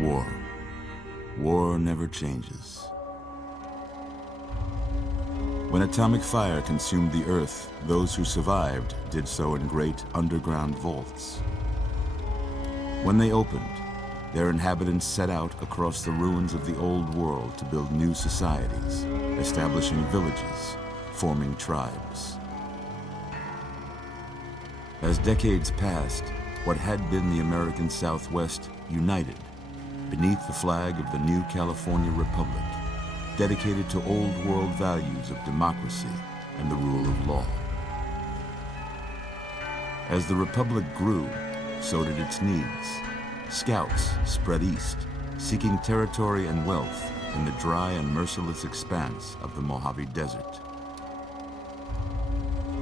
War. War never changes. When atomic fire consumed the Earth, those who survived did so in great underground vaults. When they opened, their inhabitants set out across the ruins of the old world to build new societies, establishing villages, forming tribes. As decades passed, what had been the American Southwest united beneath the flag of the new California Republic, dedicated to old world values of democracy and the rule of law. As the Republic grew, so did its needs. Scouts spread east, seeking territory and wealth in the dry and merciless expanse of the Mojave Desert.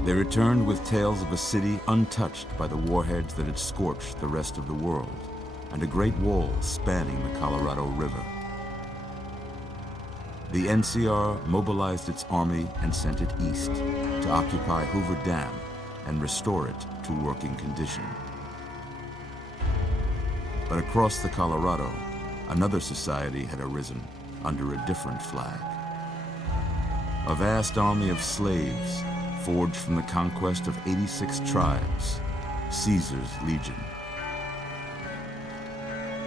They returned with tales of a city untouched by the warheads that had scorched the rest of the world, and a great wall spanning the Colorado River. The NCR mobilized its army and sent it east to occupy Hoover Dam and restore it to working condition. But across the Colorado, another society had arisen under a different flag. A vast army of slaves forged from the conquest of 86 tribes, Caesar's Legion.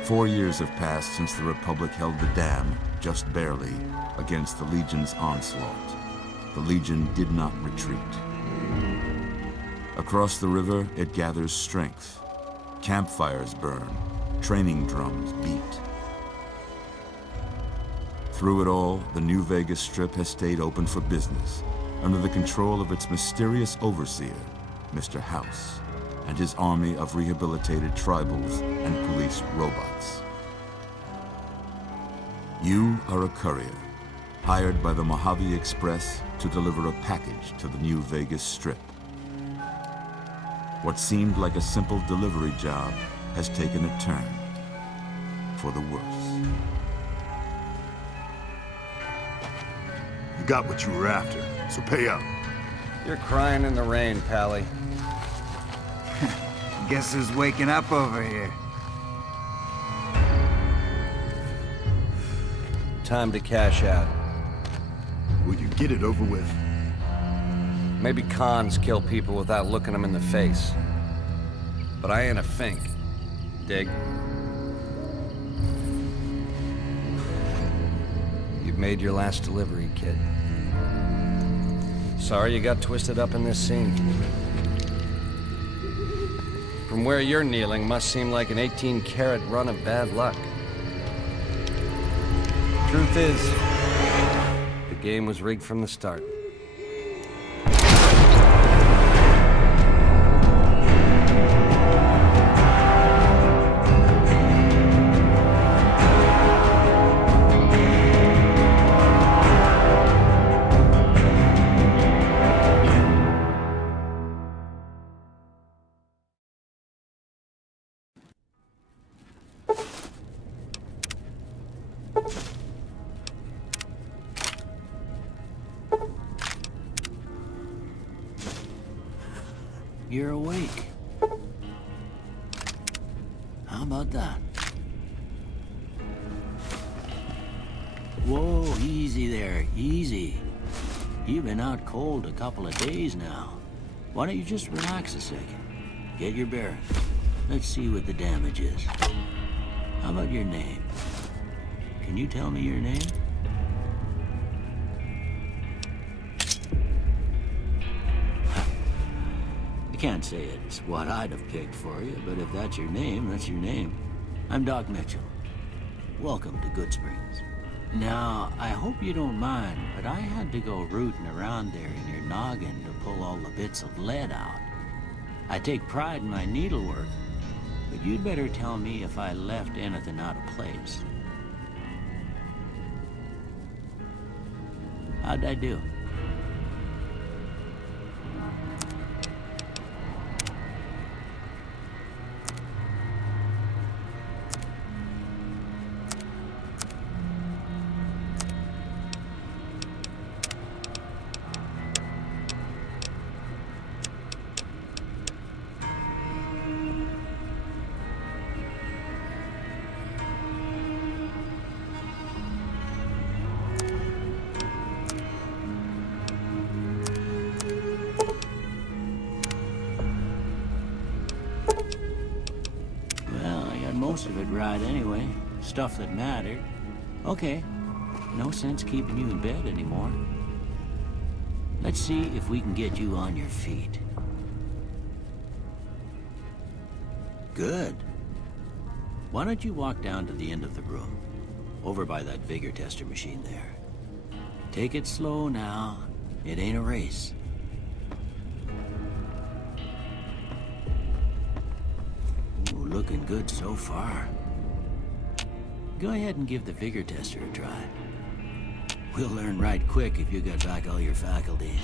4 years have passed since the Republic held the dam, just barely, against the Legion's onslaught. The Legion did not retreat. Across the river, it gathers strength. Campfires burn, training drums beat. Through it all, the New Vegas Strip has stayed open for business, under the control of its mysterious overseer, Mr. House, and his army of rehabilitated tribals and police robots. You are a courier, hired by the Mojave Express to deliver a package to the New Vegas Strip. What seemed like a simple delivery job has taken a turn for the worse. You got what you were after, so pay up. You're crying in the rain, Pally. Guess who's waking up over here? Time to cash out. Will you get it over with? Maybe cons kill people without looking them in the face. But I ain't a fink. Dig? You've made your last delivery, kid. Sorry you got twisted up in this scene. From where you're kneeling must seem like an 18-carat run of bad luck. Truth is, the game was rigged from the start. You're awake. How about that? Whoa, easy there, easy. You've been out cold a couple of days now. Why don't you just relax a second? Get your bearings. Let's see what the damage is. How about your name? Can you tell me your name? I can't say it's what I'd have picked for you, but if that's your name, that's your name. I'm Doc Mitchell. Welcome to Goodsprings. Now, I hope you don't mind, but I had to go rooting around there in your noggin to pull all the bits of lead out. I take pride in my needlework, but you'd better tell me if I left anything out of place. How'd I do? most of it right anyway. Stuff that mattered. Okay, no sense keeping you in bed anymore. Let's see if we can get you on your feet. Good. Why don't you walk down to the end of the room, over by that vigor tester machine there. Take it slow now. It ain't a race. Ooh, looking good so far. Go ahead and give the vigor tester a try. We'll learn right quick if you got back all your faculties.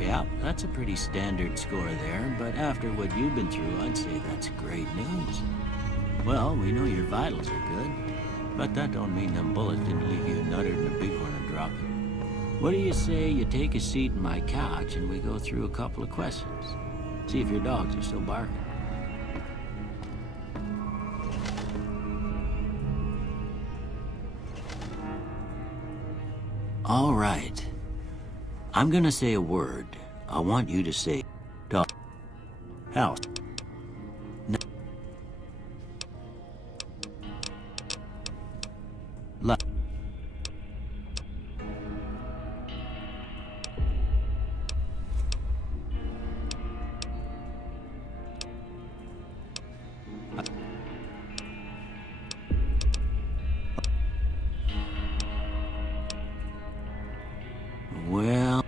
Yeah, that's a pretty standard score there, but after what you've been through, I'd say that's great news. Well, we know your vitals are good, but that don't mean them bullets didn't leave you nuttered in a bighorn and drop it. What do you say you take a seat in my couch and we go through a couple of questions? See if your dogs are still barking. All right. I'm gonna say a word. I want you to say dog. House. No. La. Well,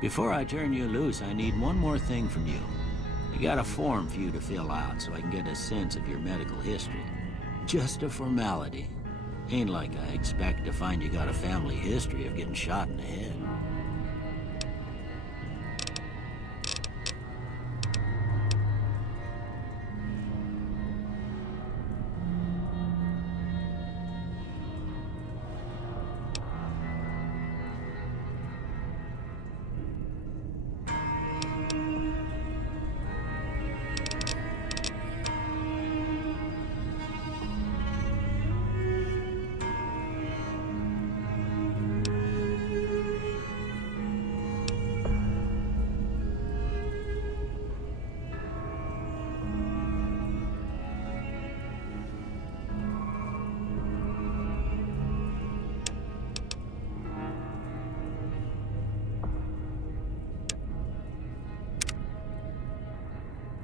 before I turn you loose, I need one more thing from you. I got a form for you to fill out so I can get a sense of your medical history. Just a formality. Ain't like I expect to find you got a family history of getting shot in the head.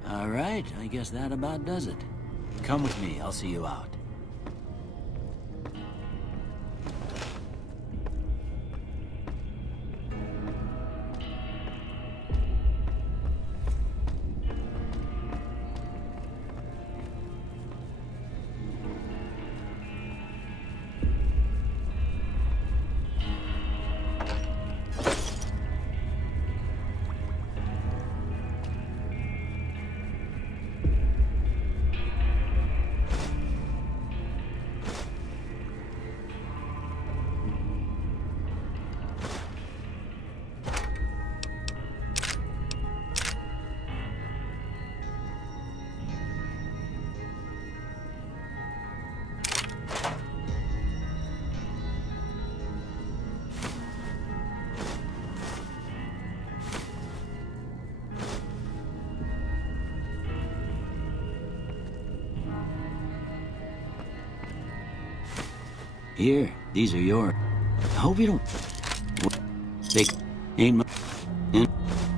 All right, I guess that about does it. Come with me, I'll see you out. Here, these are yours. I hope you don't... They ain't my... And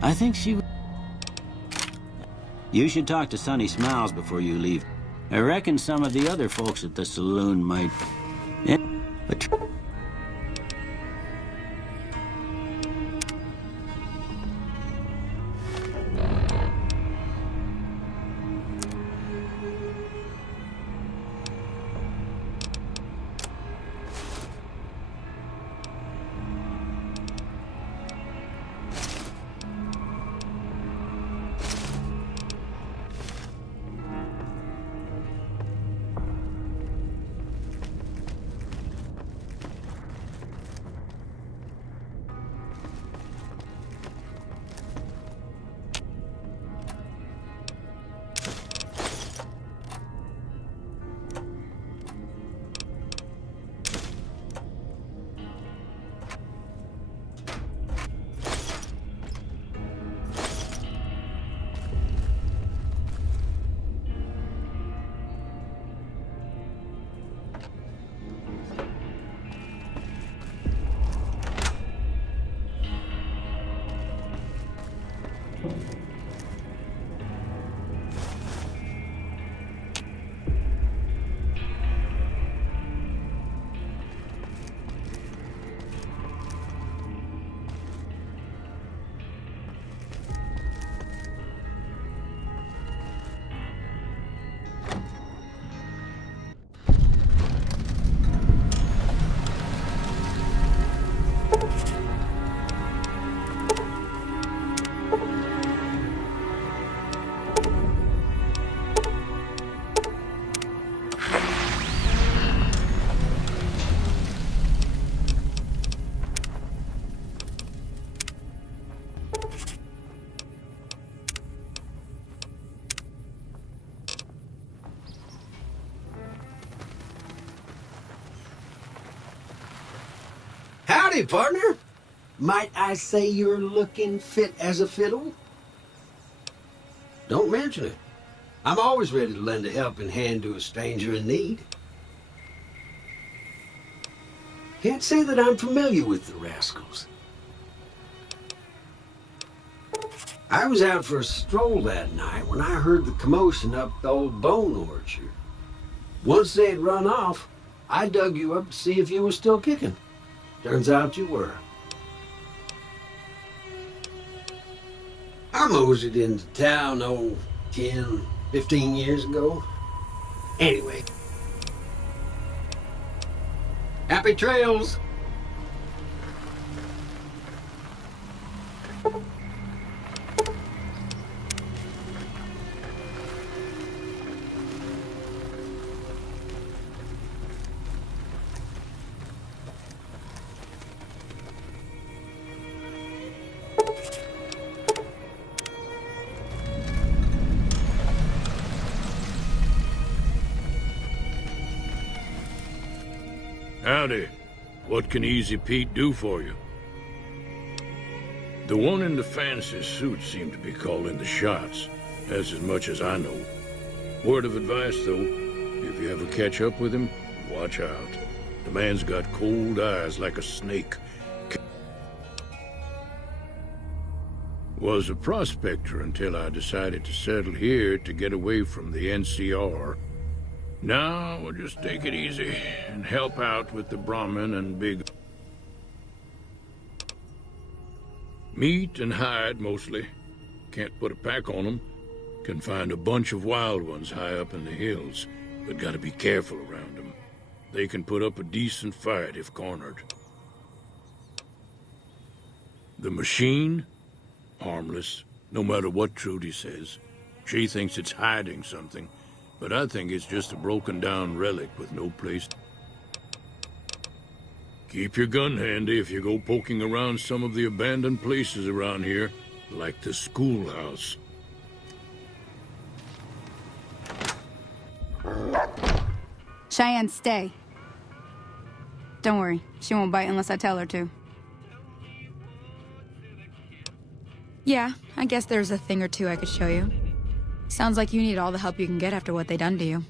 I think she... You should talk to Sonny Smiles before you leave. I reckon some of the other folks at the saloon might... But... Howdy, partner. Might I say you're looking fit as a fiddle? Don't mention it. I'm always ready to lend a helping hand to a stranger in need. Can't say that I'm familiar with the rascals. I was out for a stroll that night when I heard the commotion up the old bone orchard. Once they had run off, I dug you up to see if you were still kicking. Turns out you were. I moseyed into town, 10, 15 years ago. Anyway. Happy trails! Howdy. What can Easy Pete do for you? The one in the fancy suit seemed to be calling the shots. That's as much as I know. Word of advice, though, if you ever catch up with him, watch out. The man's got cold eyes like a snake. Was a prospector until I decided to settle here to get away from the NCR. Now, we'll just take it easy and help out with the Brahmin and big... Meat and hide, mostly. Can't put a pack on them. Can find a bunch of wild ones high up in the hills, but gotta be careful around them. They can put up a decent fight if cornered. The machine? Harmless, no matter what Trudy says. She thinks it's hiding something. But I think it's just a broken-down relic with no place. Keep your gun handy if you go poking around some of the abandoned places around here, like the schoolhouse. Cheyenne, stay. Don't worry, she won't bite unless I tell her to. Yeah, I guess there's a thing or two I could show you. Sounds like you need all the help you can get after what they done to you.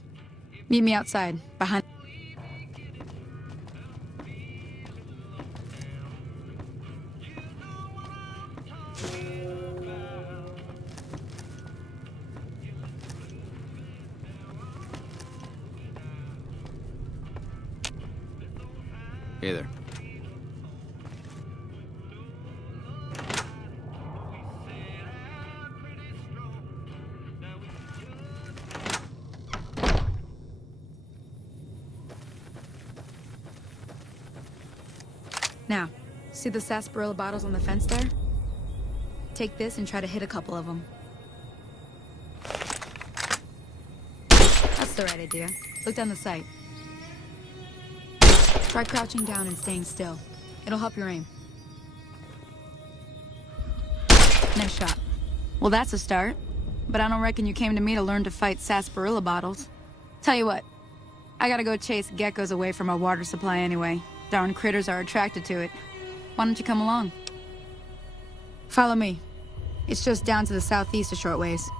Meet me outside, behind... Hey there. Now, see the sarsaparilla bottles on the fence there? Take this and try to hit a couple of them. That's the right idea. Look down the sight. Try crouching down and staying still. It'll help your aim. Nice shot. Well, that's a start. But I don't reckon you came to me to learn to fight sarsaparilla bottles. Tell you what, I gotta go chase geckos away from our water supply anyway. Darn critters are attracted to it. Why don't you come along? Follow me. It's just down to the southeast a short ways.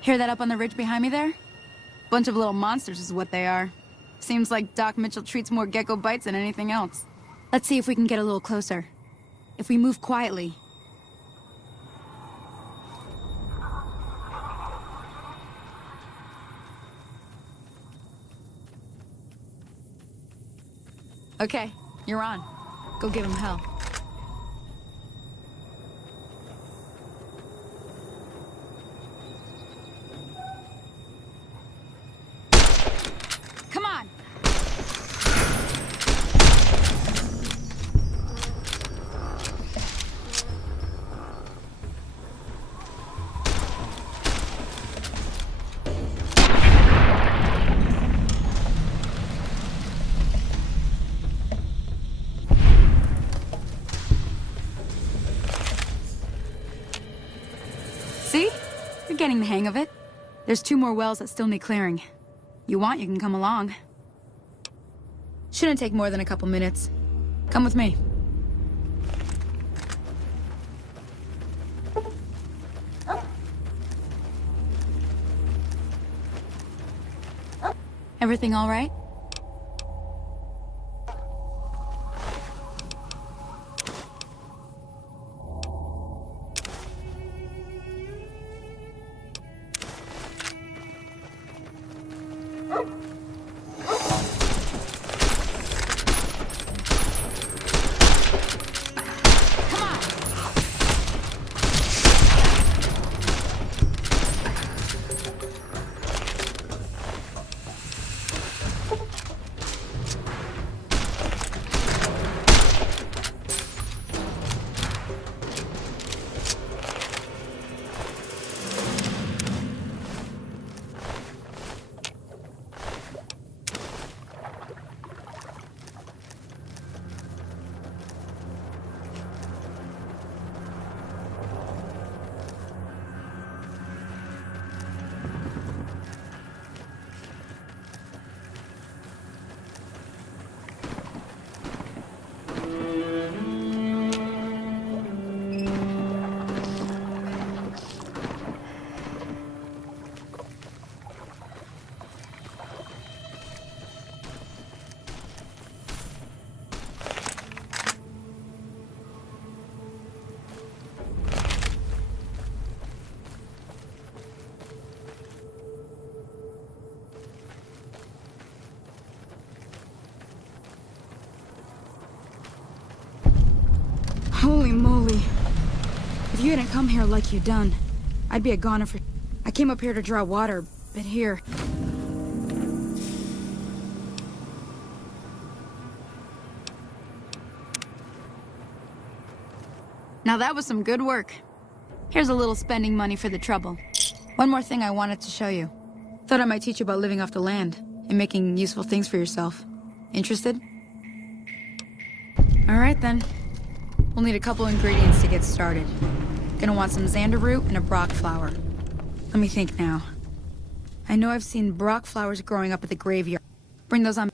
Hear that up on the ridge behind me there? Bunch of little monsters is what they are. Seems like Doc Mitchell treats more gecko bites than anything else. Let's see if we can get a little closer. If we move quietly. Okay, you're on. Go give him hell. Come on! See? You're getting the hang of it. There's 2 more wells that still need clearing. You want, you can come along. Shouldn't take more than a couple minutes. Come with me. Everything all right? Holy moly. If you hadn't come here like you done, I'd be a goner for... I came up here to draw water, but here... Now that was some good work. Here's a little spending money for the trouble. One more thing I wanted to show you. Thought I might teach you about living off the land and making useful things for yourself. Interested? All right then. We'll need a couple ingredients to get started. Gonna want some xander root and a brock flower. Let me think now. I know I've seen brock flowers growing up at the graveyard. Bring those on.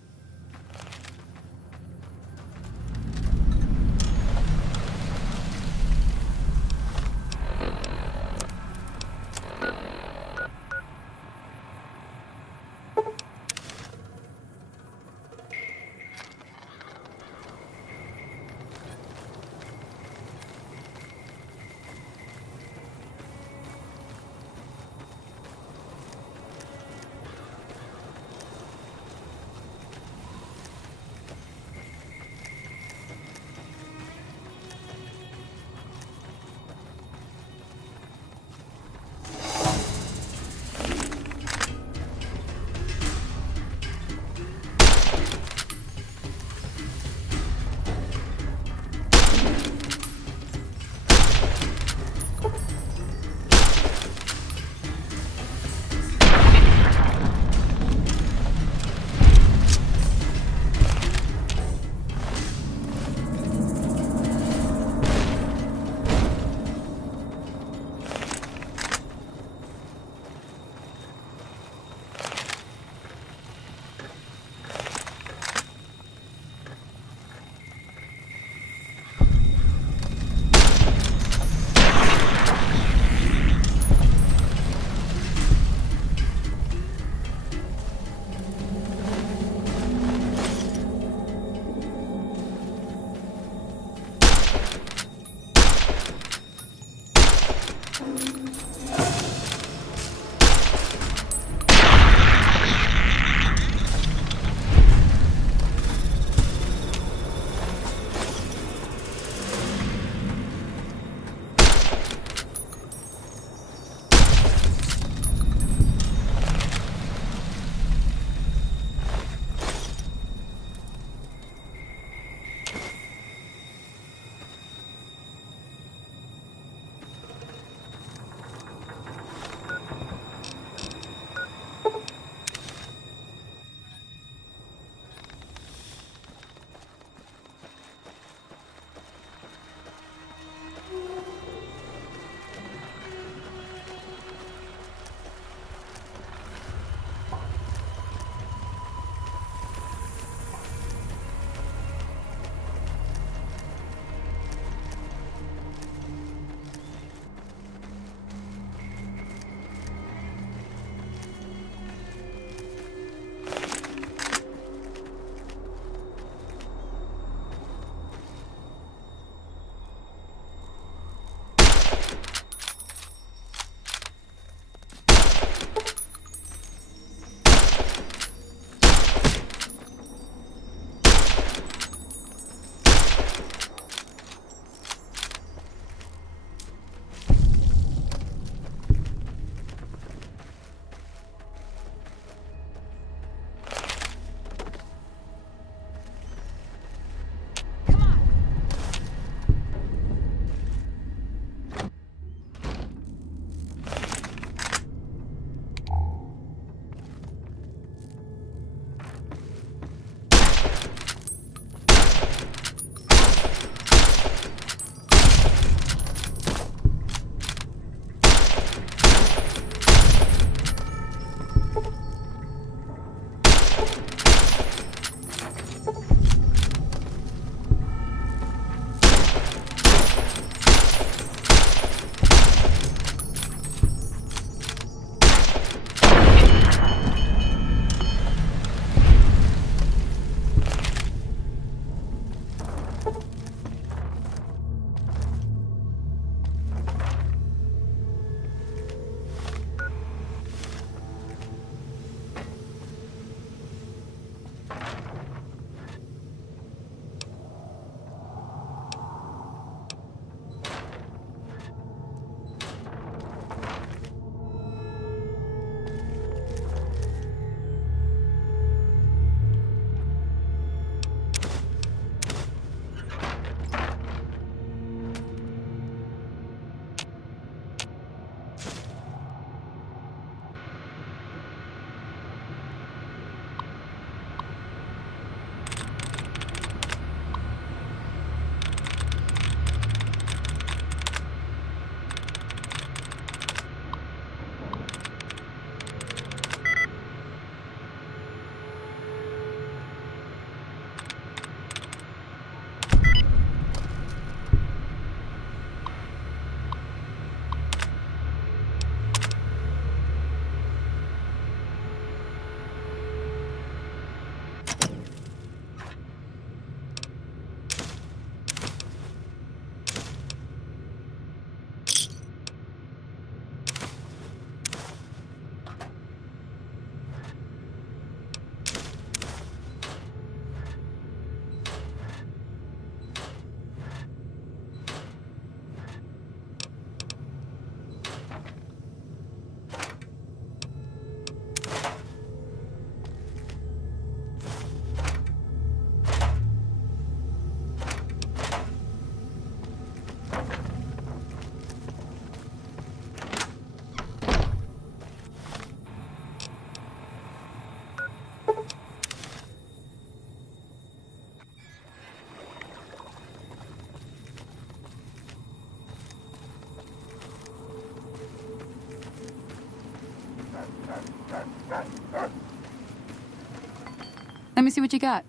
Let me see what you got.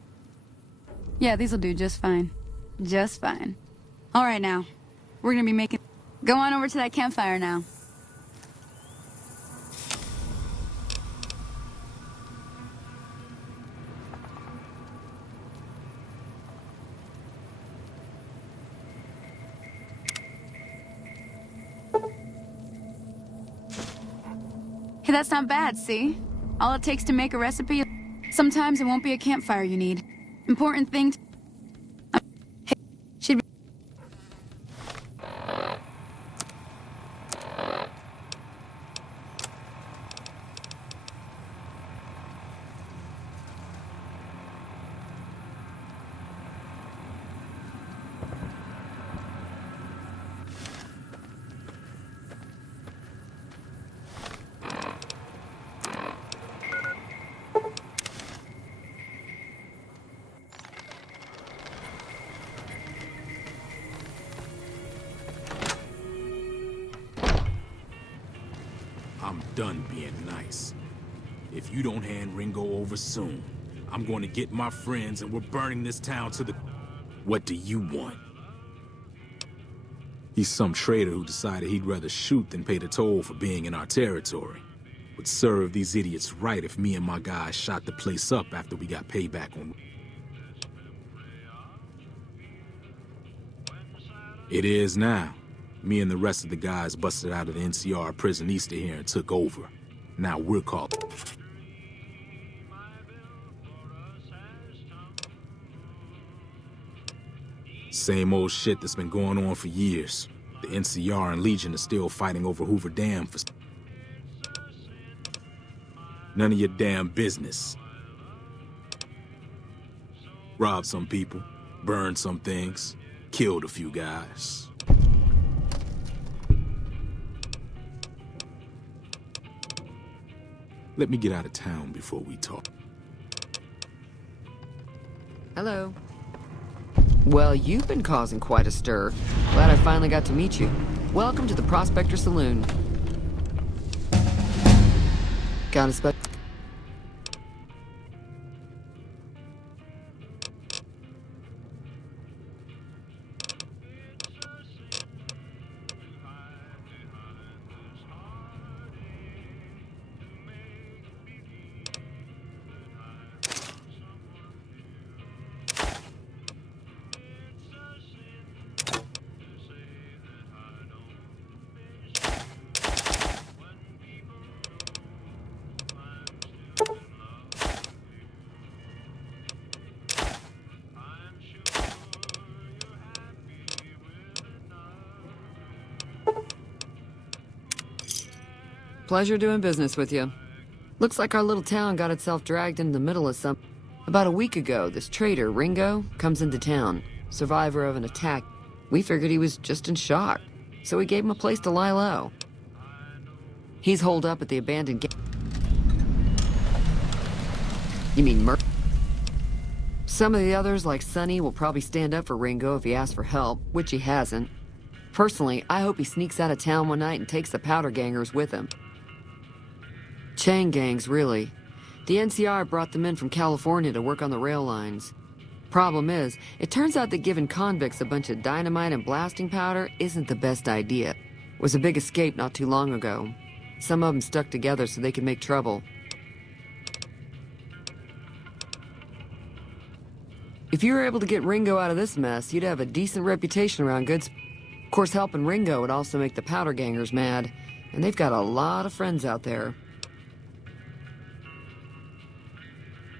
Yeah, these'll do just fine. Just fine. All right, now. We're gonna be making... Go on over to that campfire now. Hey, that's not bad, see? All it takes to make a recipe... Sometimes it won't be a campfire you need. Important thing to... Should be... I'm done being nice. If you don't hand Ringo over soon, I'm going to get my friends and we're burning this town to the... What do you want? He's some traitor who decided he'd rather shoot than pay the toll for being in our territory. Would serve these idiots right if me and my guys shot the place up after we got payback on... It is now. Me and the rest of the guys busted out of the NCR prison east of here and took over. Now we're called... Same old shit that's been going on for years. The NCR and Legion are still fighting over Hoover Dam for... None of your damn business. Robbed some people, burned some things, killed a few guys. Let me get out of town before we talk. Hello. Well, you've been causing quite a stir. Glad I finally got to meet you. Welcome to the Prospector Saloon. Got a spec... Pleasure doing business with you. Looks like our little town got itself dragged into the middle of some... About a week ago, this traitor, Ringo, comes into town. Survivor of an attack. We figured he was just in shock, so we gave him a place to lie low. He's holed up at the abandoned You mean Some of the others, like Sonny, will probably stand up for Ringo if he asks for help, which he hasn't. Personally, I hope he sneaks out of town one night and takes the powder gangers with him. Chain gangs, really. The NCR brought them in from California to work on the rail lines. Problem is, it turns out that giving convicts a bunch of dynamite and blasting powder isn't the best idea. It was a big escape not too long ago. Some of them stuck together so they could make trouble. If you were able to get Ringo out of this mess, you'd have a decent reputation around Goods. Of course, helping Ringo would also make the powder gangers mad, and they've got a lot of friends out there.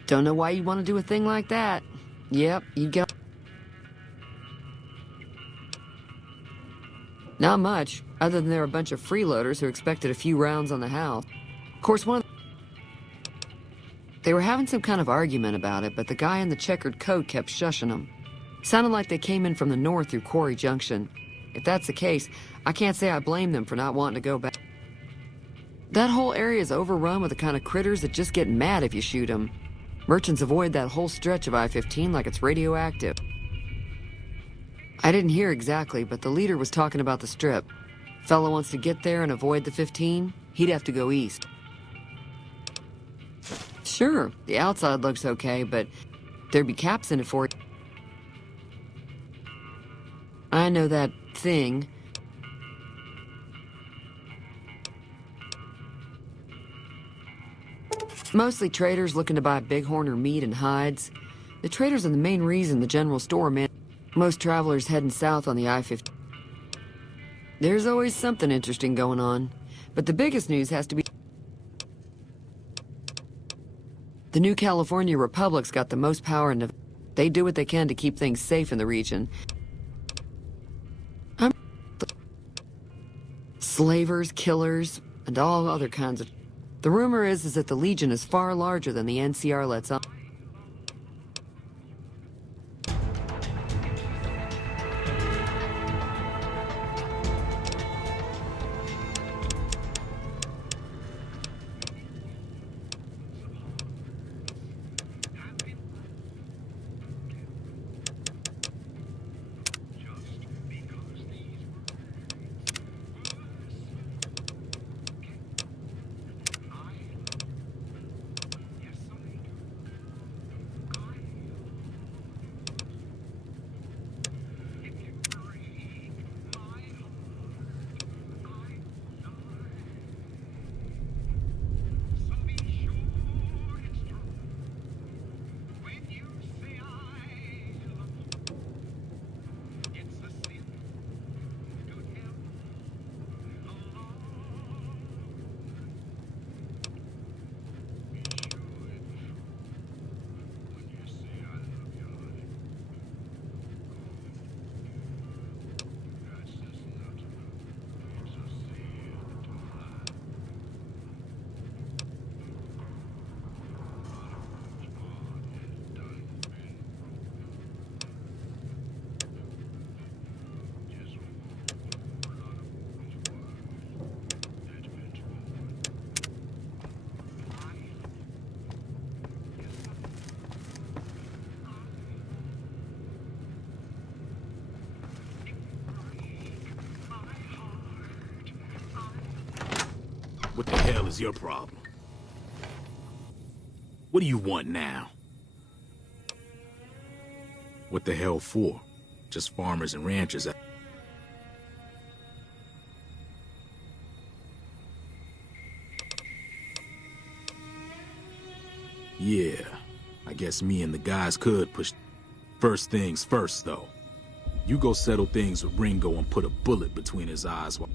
Don't know why you'd want to do a thing like that. Yep, you'd get... Not much, other than they're a bunch of freeloaders who expected a few rounds on the house. Of course, They were having some kind of argument about it, but the guy in the checkered coat kept shushing them. Sounded like they came in from the north through Quarry Junction. If that's the case, I can't say I blame them for not wanting to go back. That whole area is overrun with the kind of critters that just get mad if you shoot them. Merchants avoid that whole stretch of I-15 like it's radioactive. I didn't hear exactly, but the leader was talking about the strip. Fella wants to get there and avoid the 15, he'd have to go east. Sure, the outside looks okay, but there'd be caps in it for you. I know that thing. Mostly traders looking to buy bighorn or meat and hides. The traders are the main reason the general store man. Most travelers heading south on the I-50. There's always something interesting going on, but the biggest news has to be the new California Republic's got the most power and they do what they can to keep things safe in the region. Slavers, killers, and all other kinds of... The rumor is that the Legion is far larger than the NCR lets on. What the hell is your problem? What do you want now? What the hell for? Just farmers and ranchers. Yeah, I guess me and the guys could push. First things first, though. You go settle things with Ringo and put a bullet between his eyes while...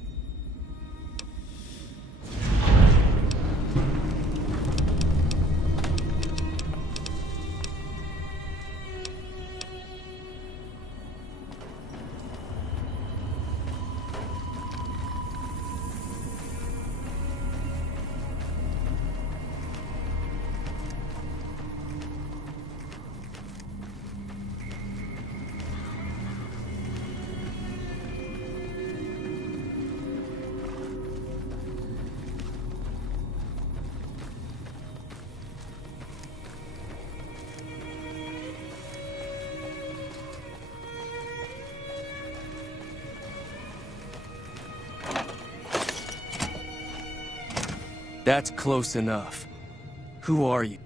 That's close enough. Who are you?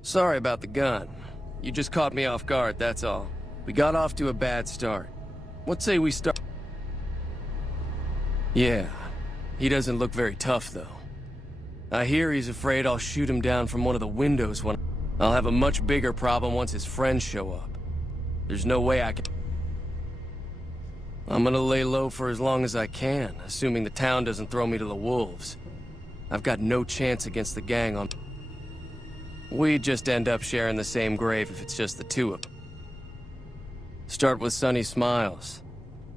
Sorry about the gun. You just caught me off guard, that's all. We got off to a bad start. What say we start? Yeah, he doesn't look very tough, though. I hear he's afraid I'll shoot him down from one of the windows when... I'll have a much bigger problem once his friends show up. There's no way I can... I'm gonna lay low for as long as I can, assuming the town doesn't throw me to the wolves. I've got no chance against the gang on... We'd just end up sharing the same grave if it's just the two of them. Start with Sunny Smiles.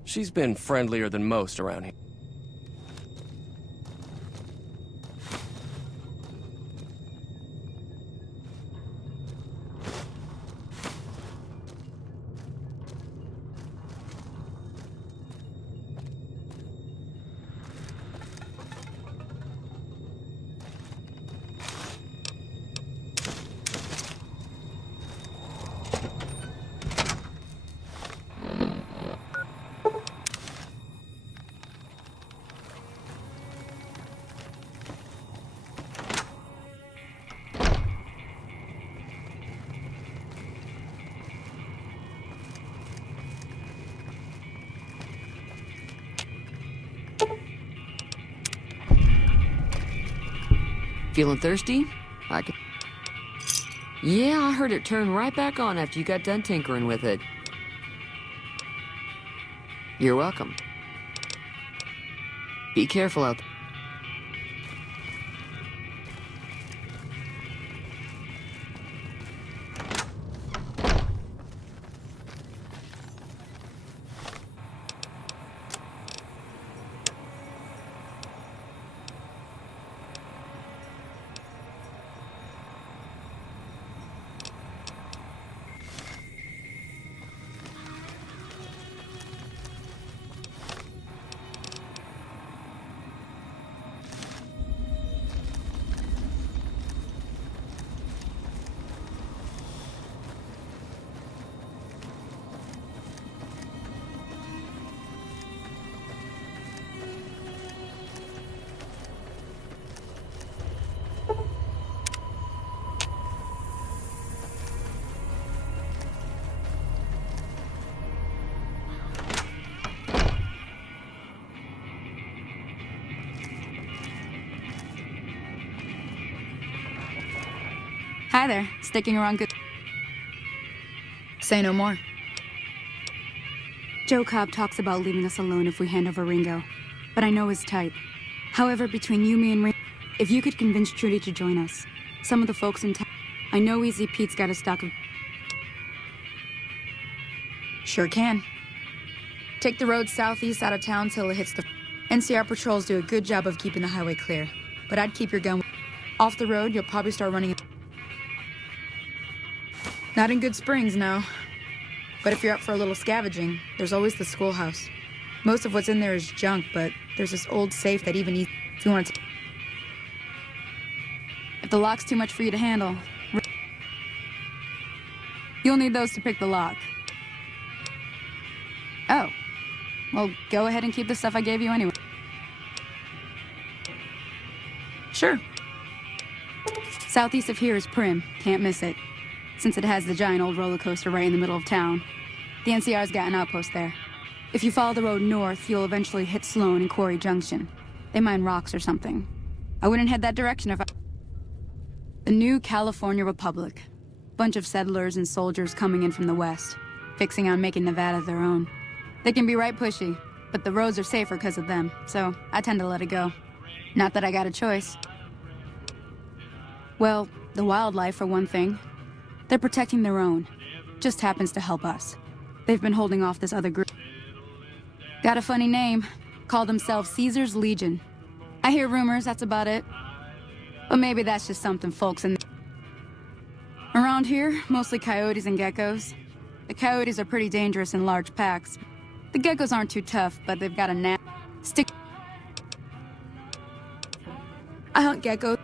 She's been friendlier than most around here. Feeling thirsty? I could... Yeah, I heard it turn right back on after you got done tinkering with it. You're welcome. Be careful out there. Hi there, sticking around good... Say no more. Joe Cobb talks about leaving us alone if we hand over Ringo, but I know his type. However, between you, me, and Ringo, if you could convince Trudy to join us, some of the folks in town... I know Easy Pete's got a stock of... Sure can. Take the road southeast out of town till it hits the... NCR patrols do a good job of keeping the highway clear, but I'd keep your gun... Off the road, you'll probably start running... Not in Good Springs, no. But if you're up for a little scavenging, there's always the schoolhouse. Most of what's in there is junk, but there's this old safe that even if you want to... If the lock's too much for you to handle... You'll need those to pick the lock. Oh. Well, go ahead and keep the stuff I gave you anyway. Sure. Southeast of here is Prim. Can't miss it. Since it has the giant old roller coaster right in the middle of town. The NCR's got an outpost there. If you follow the road north, you'll eventually hit Sloan and Quarry Junction. They mine rocks or something. I wouldn't head that direction if I... The New California Republic. Bunch of settlers and soldiers coming in from the west, fixing on making Nevada their own. They can be right pushy, but the roads are safer because of them, so I tend to let it go. Not that I got a choice. Well, the wildlife, for one thing. They're protecting their own. Just happens to help us. They've been holding off this other group. Got a funny name. Call themselves Caesar's Legion. I hear rumors, that's about it. But maybe that's just something folks in... Around here, mostly coyotes and geckos. The coyotes are pretty dangerous in large packs. The geckos aren't too tough, but they've got a stick... I hunt geckos.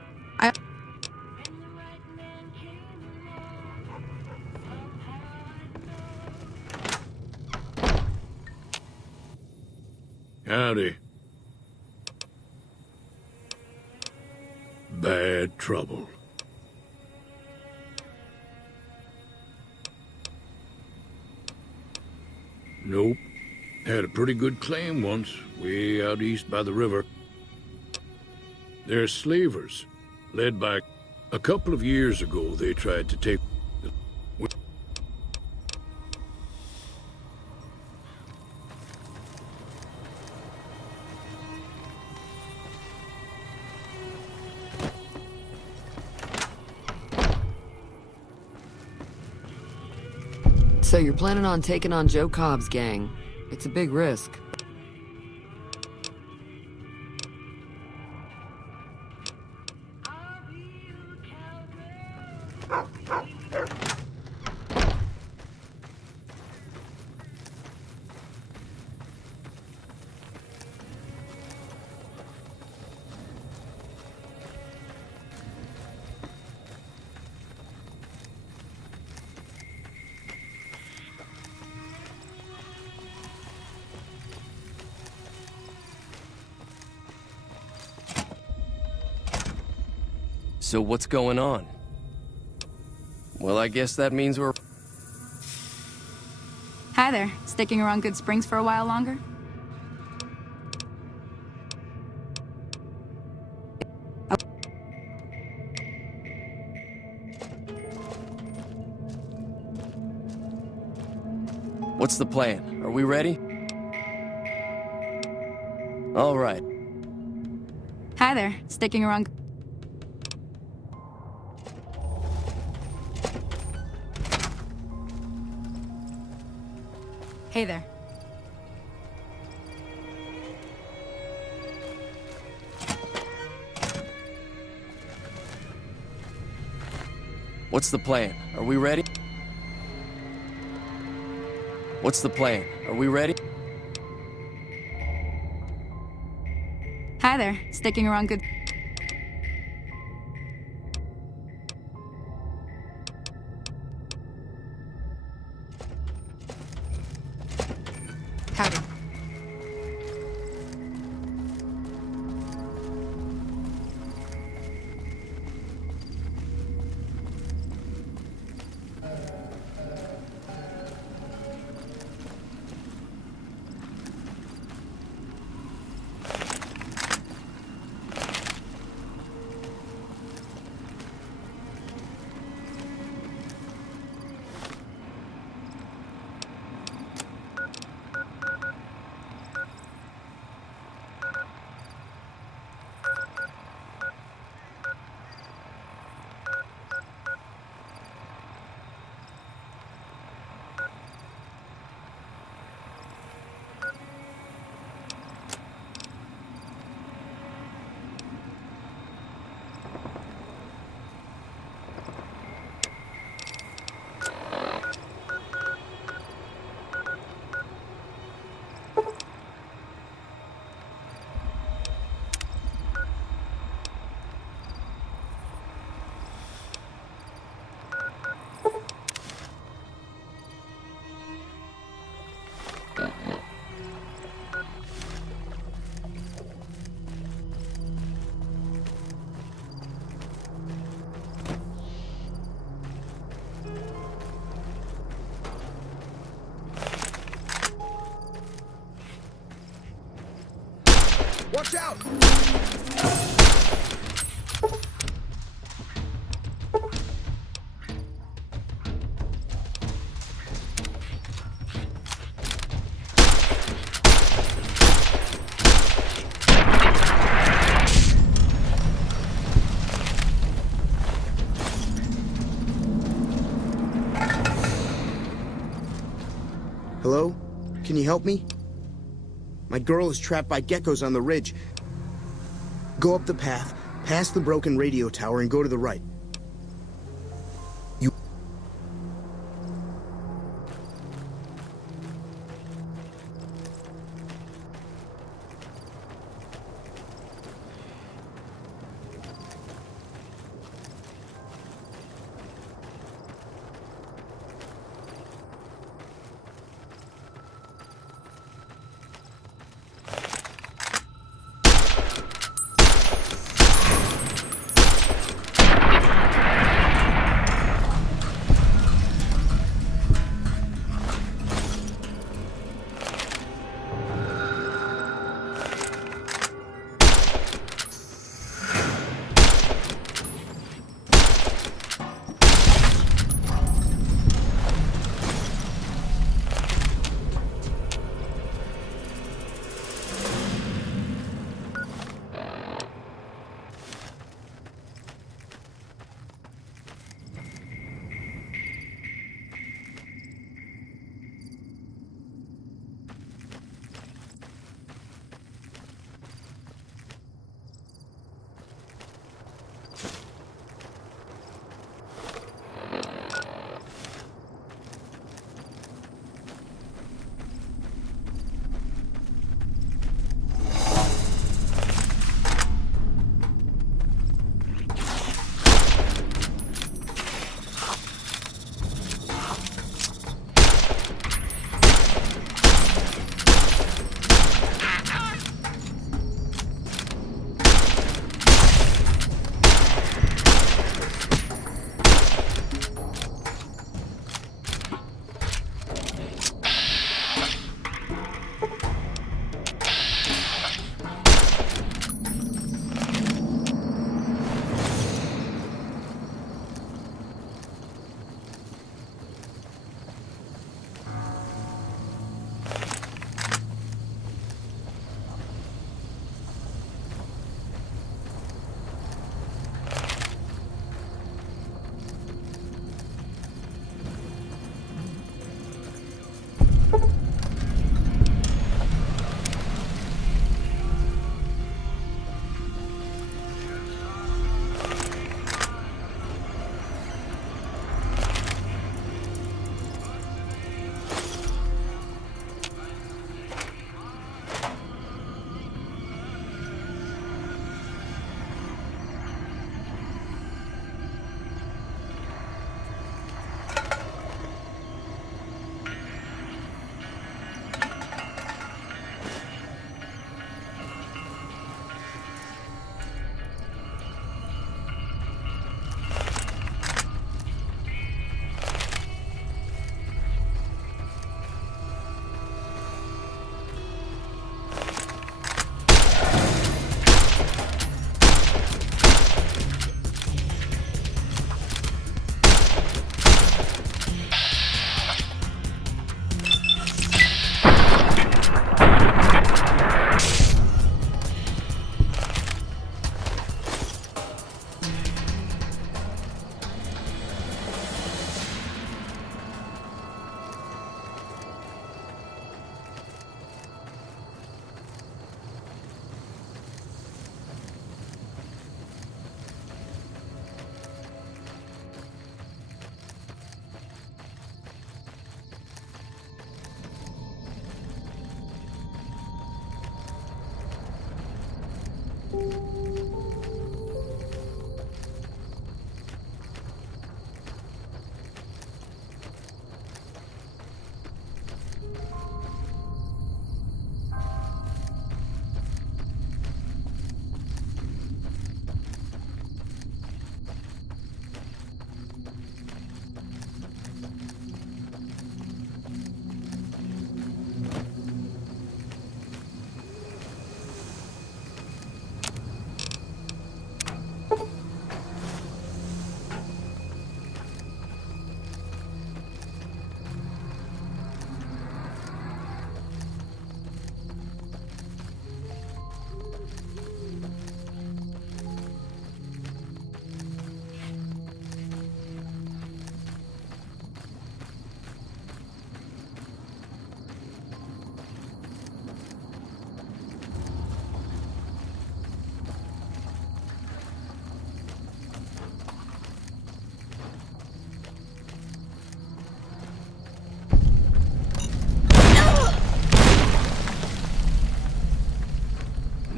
Howdy. Bad trouble. Nope. Had a pretty good claim once, way out east by the river. They're slavers, led by... A couple of years ago, they tried to take... So you're planning on taking on Joe Cobb's gang. It's a big risk. So what's going on? Well, I guess that means we're... Hi there. Sticking around Good Springs for a while longer? What's the plan? Are we ready? All right. Hi there. Sticking around. Hey there. What's the plan? Are we ready? What's the plan? Are we ready? Hi there. Sticking around good. Howdy. Watch out! Hello? Can you help me? My girl is trapped by geckos on the ridge. Go up the path, past the broken radio tower, and go to the right.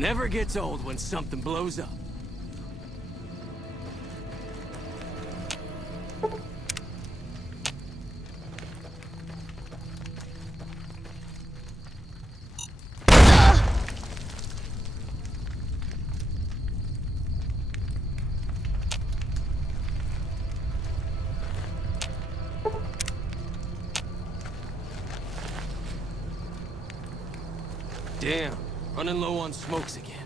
Never gets old when something blows up. Damn, running low on smokes again.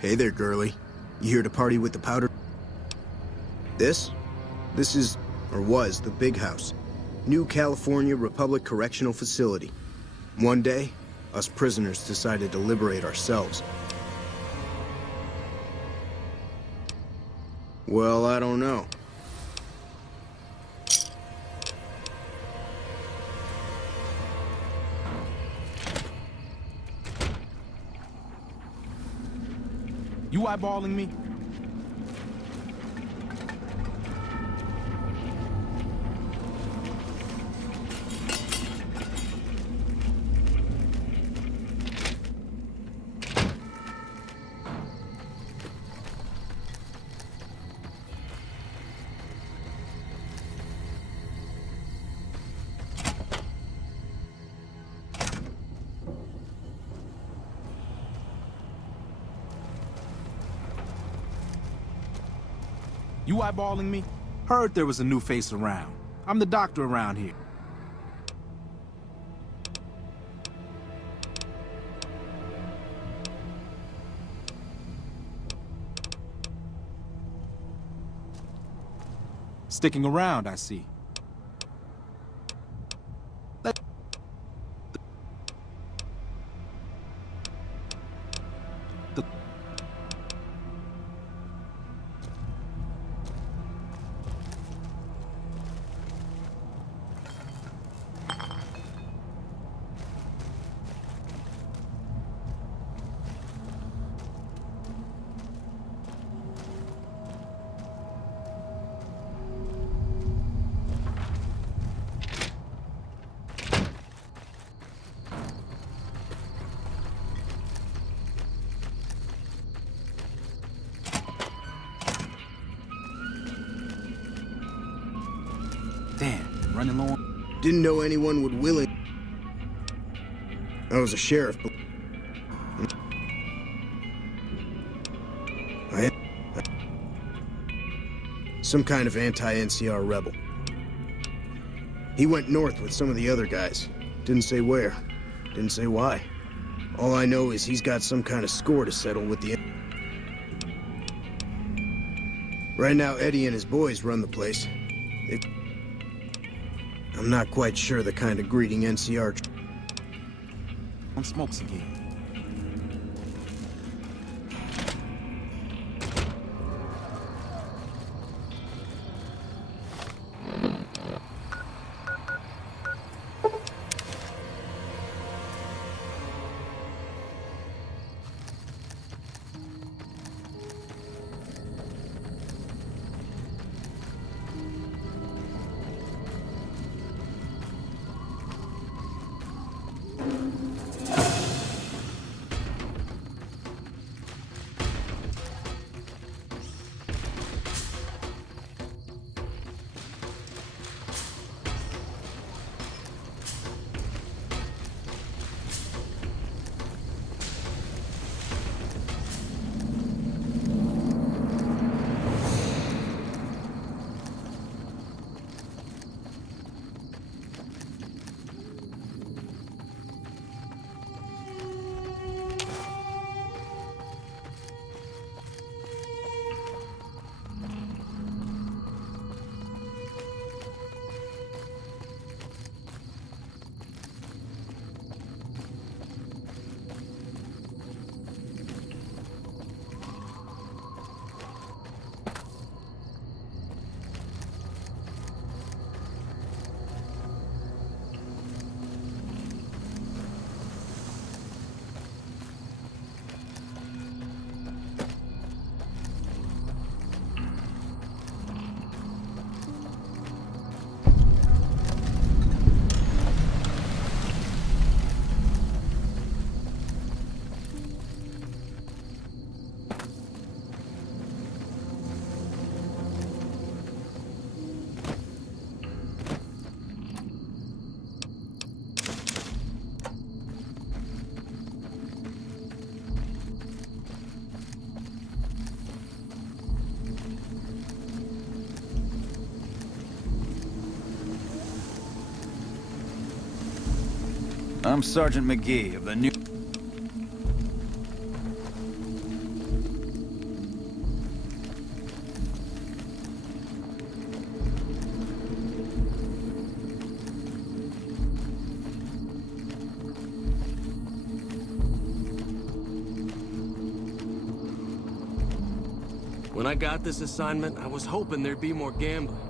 Hey there, girlie. You here to party with the powder? This is, or was, the Big House. New California Republic Correctional Facility. One day, us prisoners decided to liberate ourselves. Well, I don't know. You eyeballing me? You eyeballing me? Heard there was a new face around. I'm the doctor around here. Sticking around, I see. running low on... Didn't know anyone would willing... I was a sheriff, but... Some kind of anti-NCR rebel. He went north with some of the other guys. Didn't say where. Didn't say why. All I know is he's got some kind of score to settle with the... Right now, Eddie and his boys run the place. I'm not quite sure the kind of greeting NCR... On smokes again. I'm Sergeant McGee of the New... When I got this assignment, I was hoping there'd be more gambling.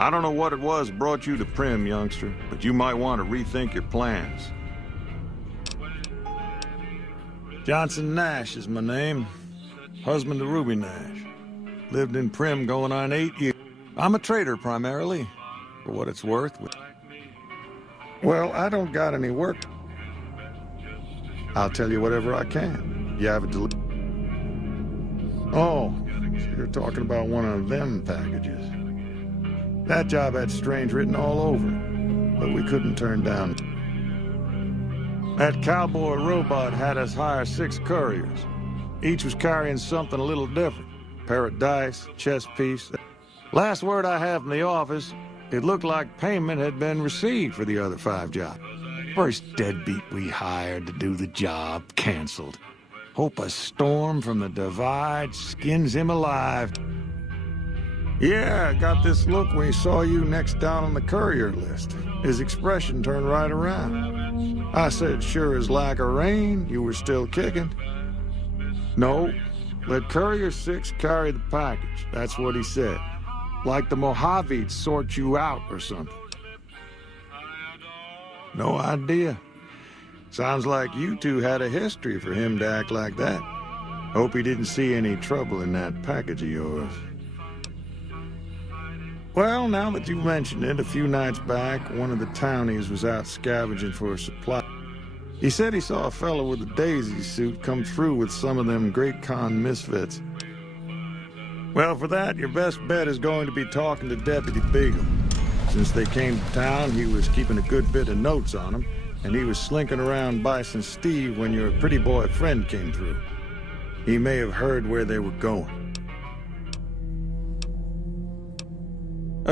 I don't know what it was brought you to Primm, youngster, but you might want to rethink your plans. Johnson Nash is my name. Husband to Ruby Nash. Lived in Primm going on 8 years. I'm a trader primarily, for what it's worth. Well, I don't got any work. I'll tell you whatever I can. You have a Oh, so you're talking about one of them packages. That job had Strange written all over it, but we couldn't turn down. That cowboy robot had us hire 6 couriers. Each was carrying something a little different. Pair of dice, chess piece. Last word I have from the office, it looked like payment had been received for the other 5 jobs. First deadbeat we hired to do the job canceled. Hope a storm from the divide skins him alive. Yeah, got this look when he saw you next down on the courier list. His expression turned right around. I said, sure as lack of rain, you were still kicking. No, let Courier 6 carry the package. That's what he said. Like the Mojave'd sort you out or something. No idea. Sounds like you two had a history for him to act like that. Hope he didn't see any trouble in that package of yours. Well, now that you've mentioned it, a few nights back, one of the townies was out scavenging for a supply. He said he saw a fellow with a daisy suit come through with some of them Great Khan misfits. Well, for that, your best bet is going to be talking to Deputy Beagle. Since they came to town, he was keeping a good bit of notes on them, and he was slinking around Bison Steve when your pretty boy friend came through. He may have heard where they were going.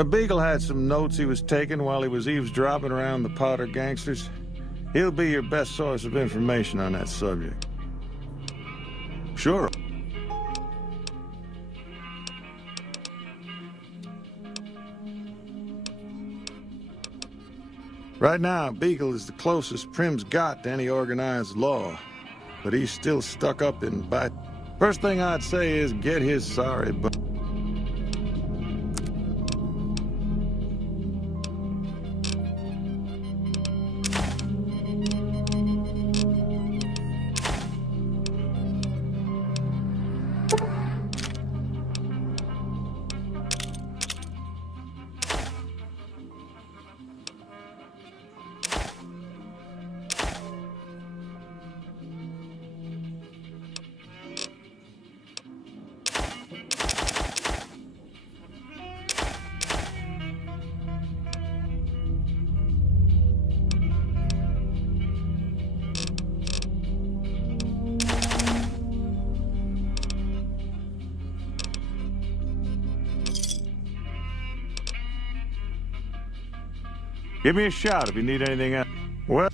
Beagle had some notes he was taking while he was eavesdropping around the Powder gangsters. He'll be your best source of information on that subject. Sure. Right now, Beagle is the closest Primm's got to any organized law, but he's still stuck up in bite. First thing I'd say is get his sorry butt. Give me a shout if you need anything else. Well,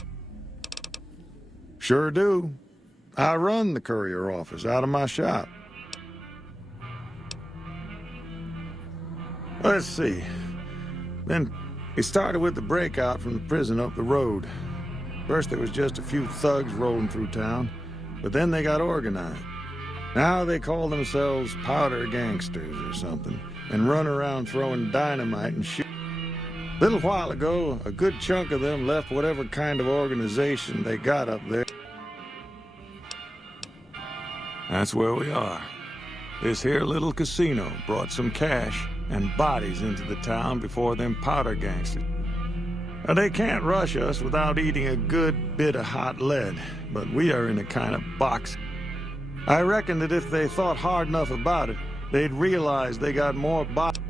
sure do. I run the courier office out of my shop. Let's see. Then it started with the breakout from the prison up the road. First there was just a few thugs rolling through town, but then they got organized. Now they call themselves Powder Gangsters or something, and run around throwing dynamite and shit. A little while ago, a good chunk of them left whatever kind of organization they got up there. That's where we are. This here little casino brought some cash and bodies into the town before them Powder gangsters. Now, they can't rush us without eating a good bit of hot lead, but we are in a kind of box. I reckon that if they thought hard enough about it, they'd realize they got more bodies.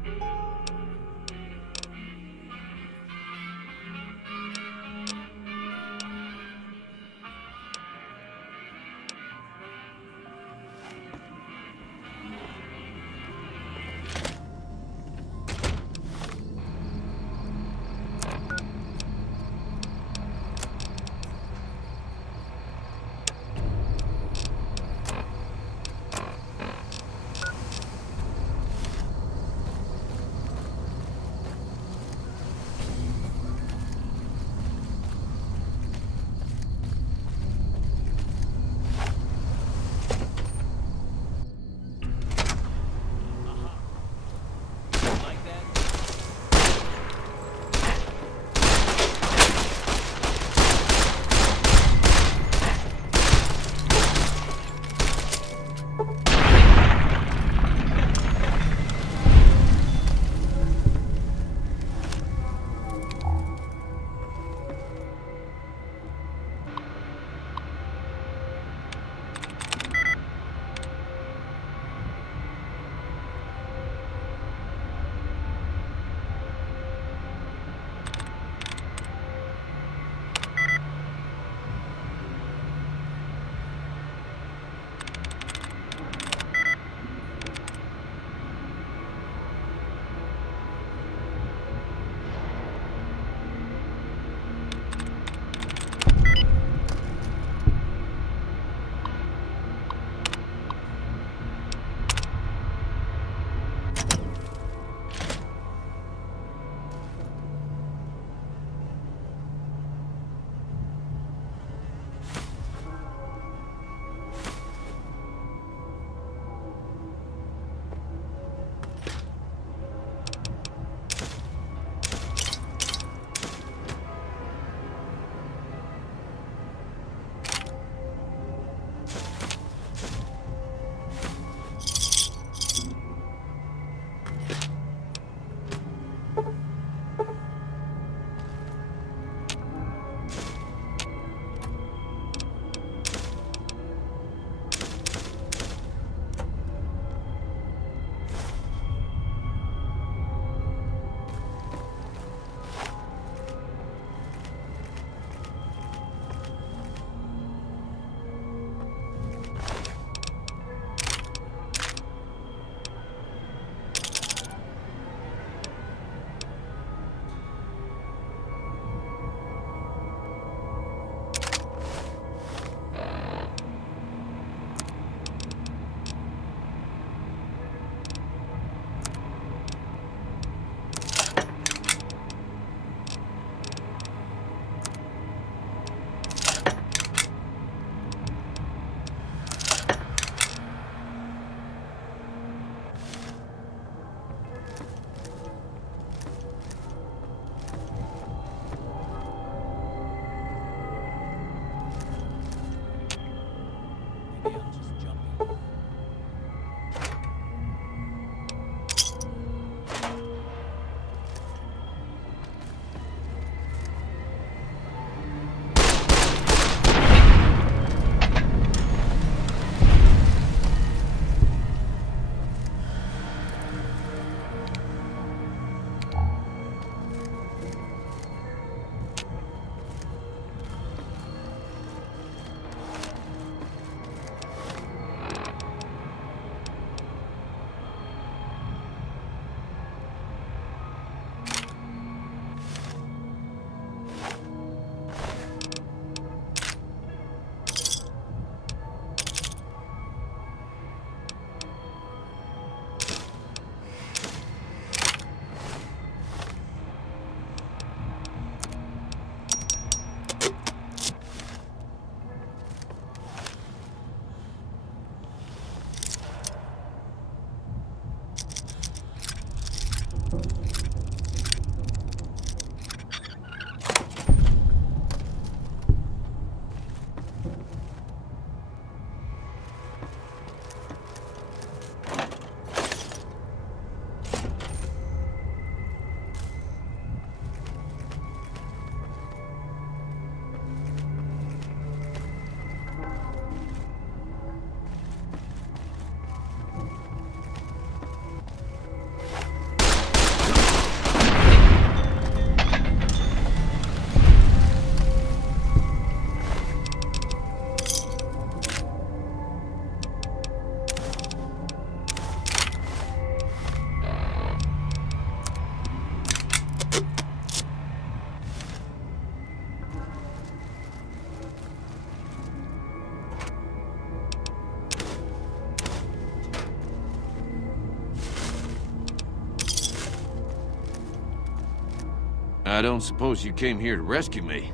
I don't suppose you came here to rescue me.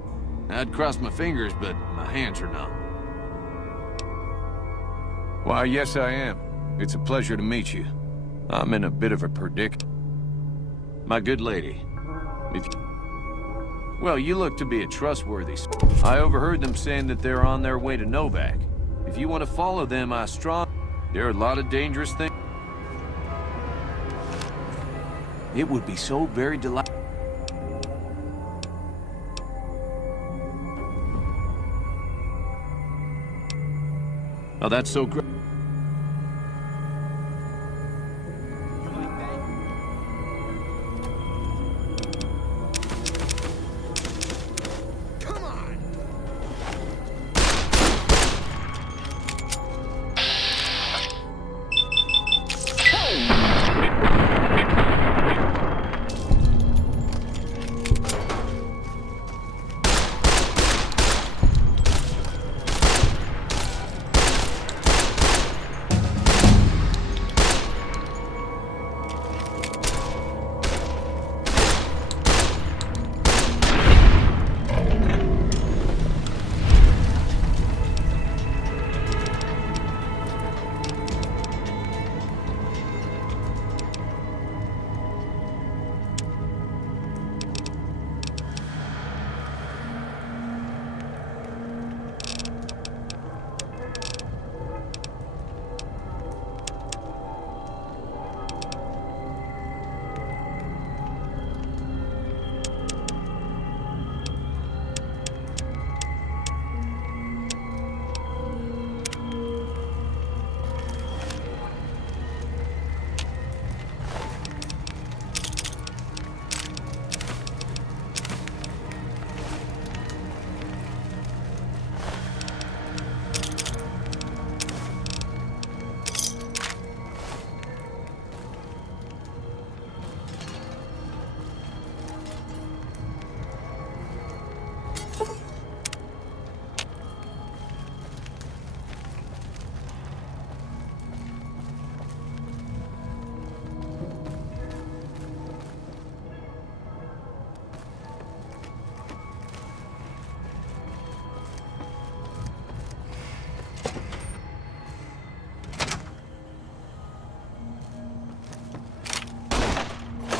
I'd cross my fingers, but my hands are numb. Why, yes I am. It's a pleasure to meet you. I'm in a bit of a predicament. My good lady, if you... Well, you look to be a trustworthy... I overheard them saying that they're on their way to Novak. If you want to follow them, there are a lot of dangerous things. It would be so very delightful. Oh, that's so great.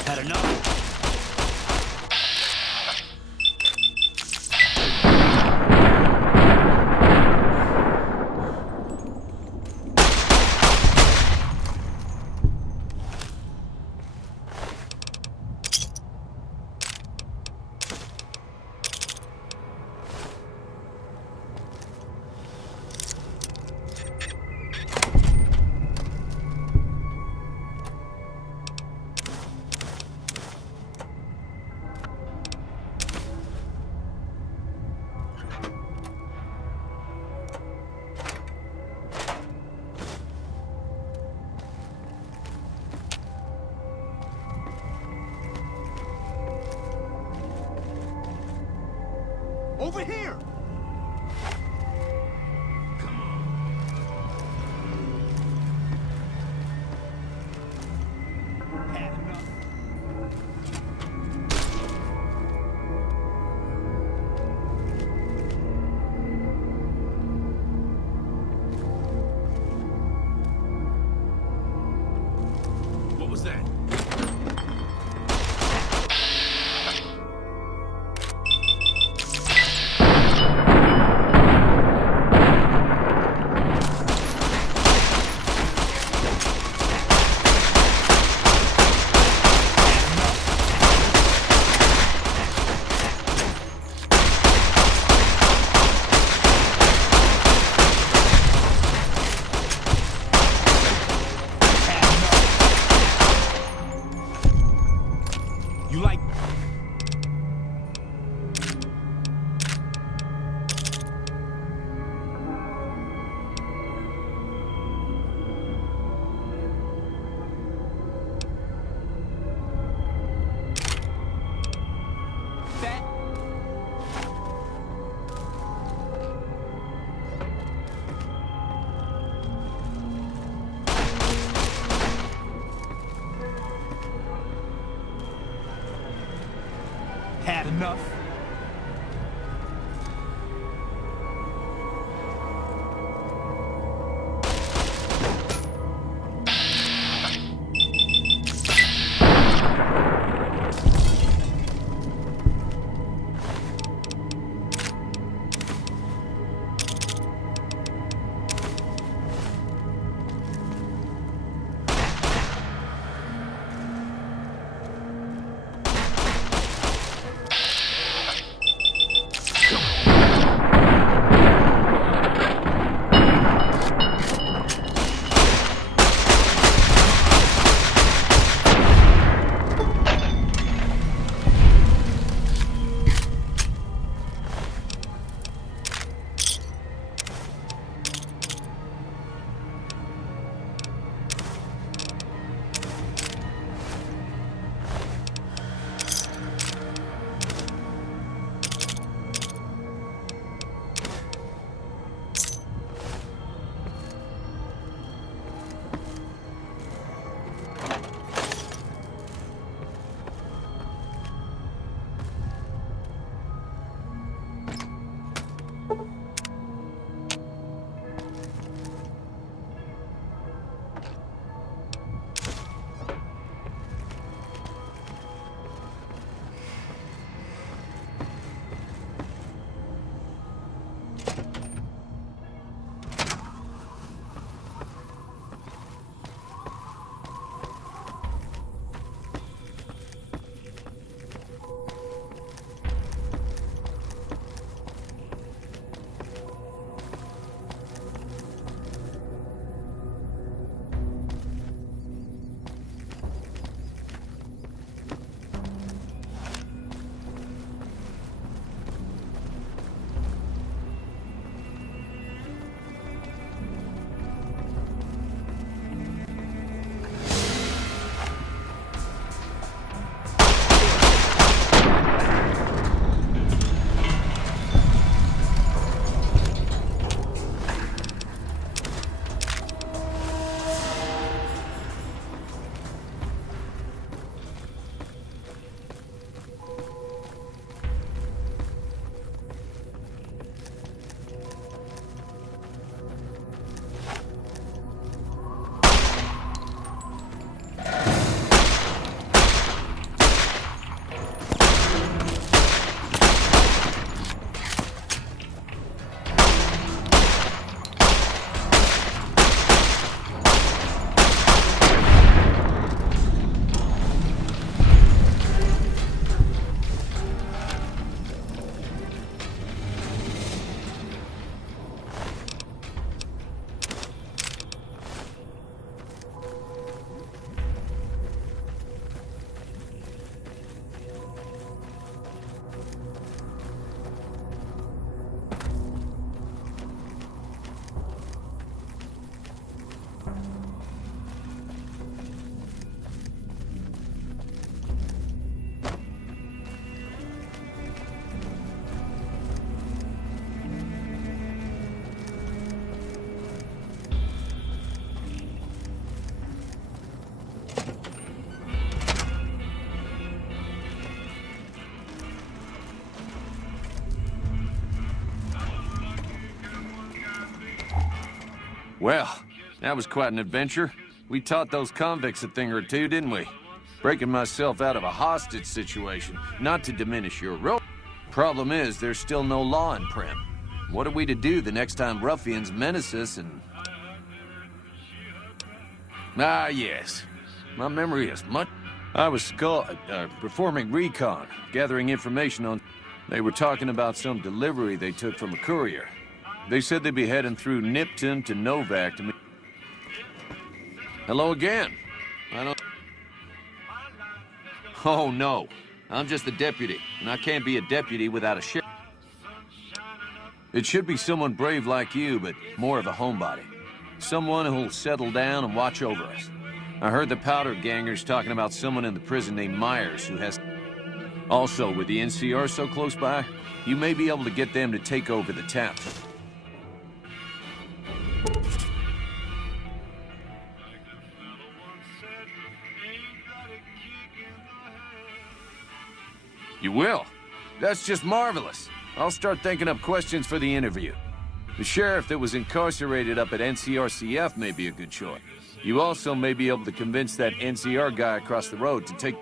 Had enough? Over here! What was that? Had enough? Well, that was quite an adventure. We taught those convicts a thing or two, didn't we? Breaking myself out of a hostage situation, not to diminish your role. Problem is, there's still no law in Primm. What are we to do the next time ruffians menace us and... Ah, yes. My memory is much... I was performing recon, gathering information on... They were talking about some delivery they took from a courier. They said they'd be heading through Nipton to Novak to meet... Hello again. I don't... Oh, no. I'm just a deputy, and I can't be a deputy without a sheriff. It should be someone brave like you, but more of a homebody. Someone who'll settle down and watch over us. I heard the powder gangers talking about someone in the prison named Myers who has... Also, with the NCR so close by, you may be able to get them to take over the town. You will? That's just marvelous. I'll start thinking up questions for the interview. The sheriff that was incarcerated up at NCRCF may be a good choice. You also may be able to convince that NCR guy across the road to take...